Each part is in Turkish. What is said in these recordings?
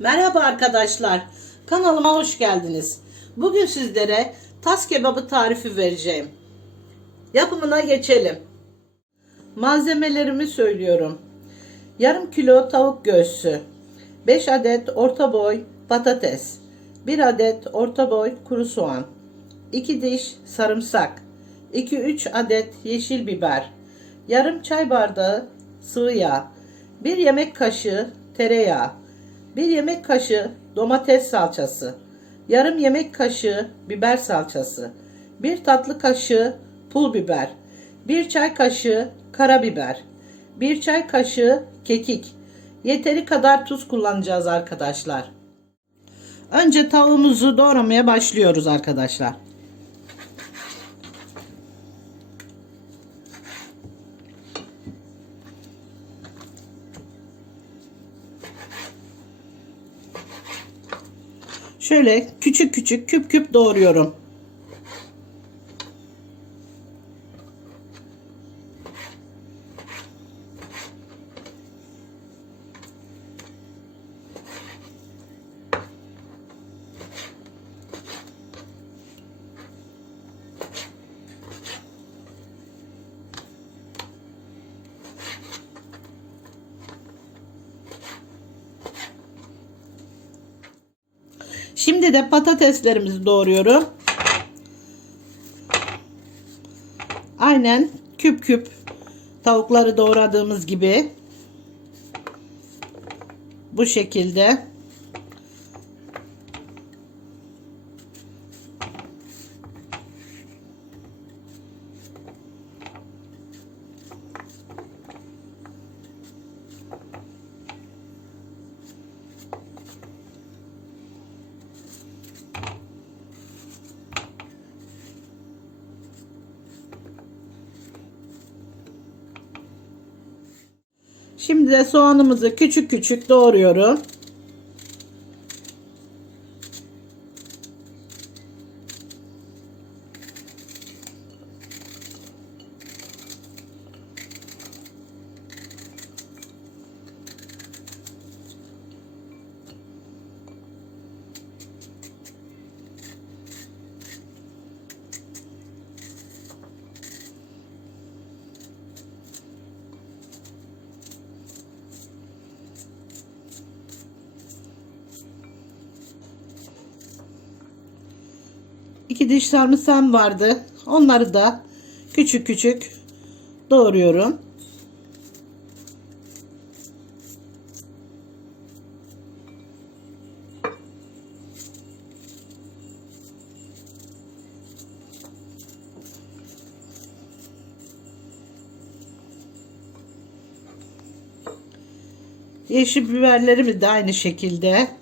Merhaba arkadaşlar. Kanalıma hoş geldiniz. Bugün sizlere tas kebabı tarifi vereceğim. Yapımına geçelim. Malzemelerimi söylüyorum. Yarım kilo tavuk göğsü, 5 adet orta boy patates, 1 adet orta boy kuru soğan, 2 diş sarımsak, 2-3 adet yeşil biber, yarım çay bardağı sıvı yağ, 1 yemek kaşığı tereyağı, 1 yemek kaşığı domates salçası, yarım yemek kaşığı biber salçası, 1 tatlı kaşığı pul biber, 1 çay kaşığı karabiber, 1 çay kaşığı kekik, yeteri kadar tuz kullanacağız arkadaşlar. Önce tavuğumuzu doğramaya başlıyoruz arkadaşlar. Şöyle küçük küçük küp küp doğruyorum. Şimdi de patateslerimizi doğruyorum. Aynen küp küp tavukları doğradığımız gibi bu şekilde Şimdi de soğanımızı küçük küçük doğruyorum. İki diş sarımsağım vardı. Onları da küçük küçük doğruyorum. Yeşil biberlerimi de aynı şekilde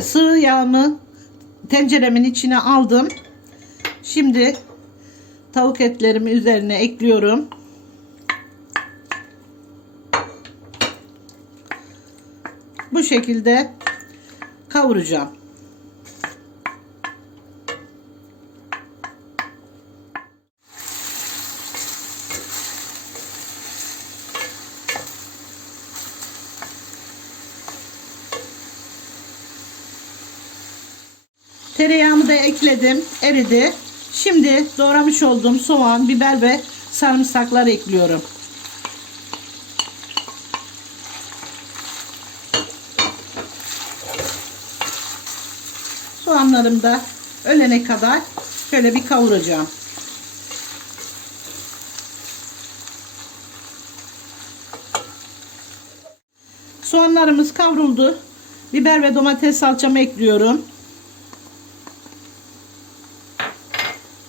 sıvı yağımı tenceremin içine aldım. Şimdi tavuk etlerimi üzerine ekliyorum. Bu şekilde kavuracağım. Tereyağımı da ekledim. Eridi. Şimdi doğramış olduğum soğan, biber ve sarımsakları ekliyorum. Soğanlarım da ölene kadar şöyle bir kavuracağım. Soğanlarımız kavruldu. Biber ve domates salçamı ekliyorum.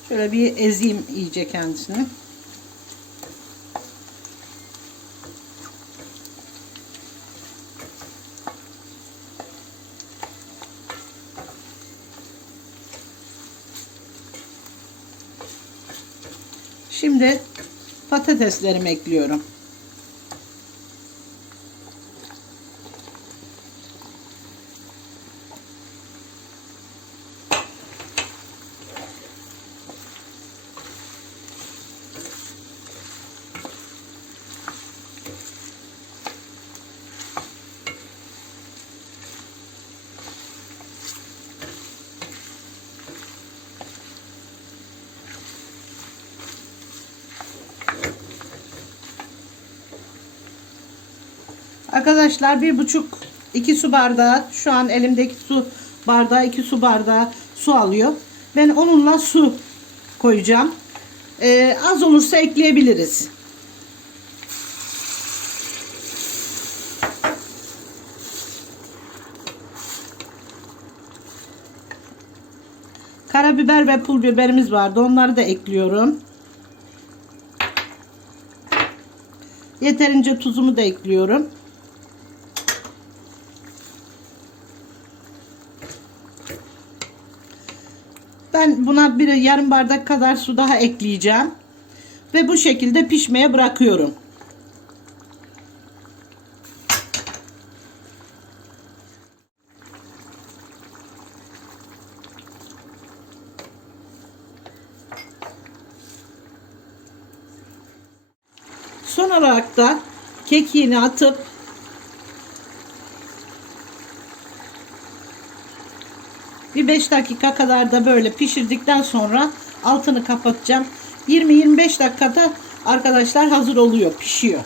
Şöyle bir ezeyim iyice kendisini. Şimdi patateslerimi ekliyorum. Arkadaşlar bir buçuk iki su bardağı şu an elimdeki su bardağı iki su bardağı su alıyor. Ben onunla su koyacağım. Ee, az olursa ekleyebiliriz. Karabiber ve pul biberimiz vardı. Onları da ekliyorum. Yeterince tuzumu da ekliyorum. Ben buna bir yarım bardak kadar su daha ekleyeceğim. Ve bu şekilde pişmeye bırakıyorum. Son olarak da kekiğini atıp bir 5 dakika kadar da böyle pişirdikten sonra altını kapatacağım. 20-25 dakikada arkadaşlar hazır oluyor, pişiyor.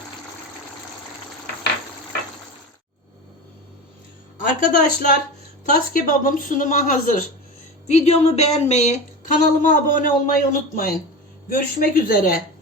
Arkadaşlar tas kebabım sunuma hazır. Videomu beğenmeyi, kanalıma abone olmayı unutmayın. Görüşmek üzere.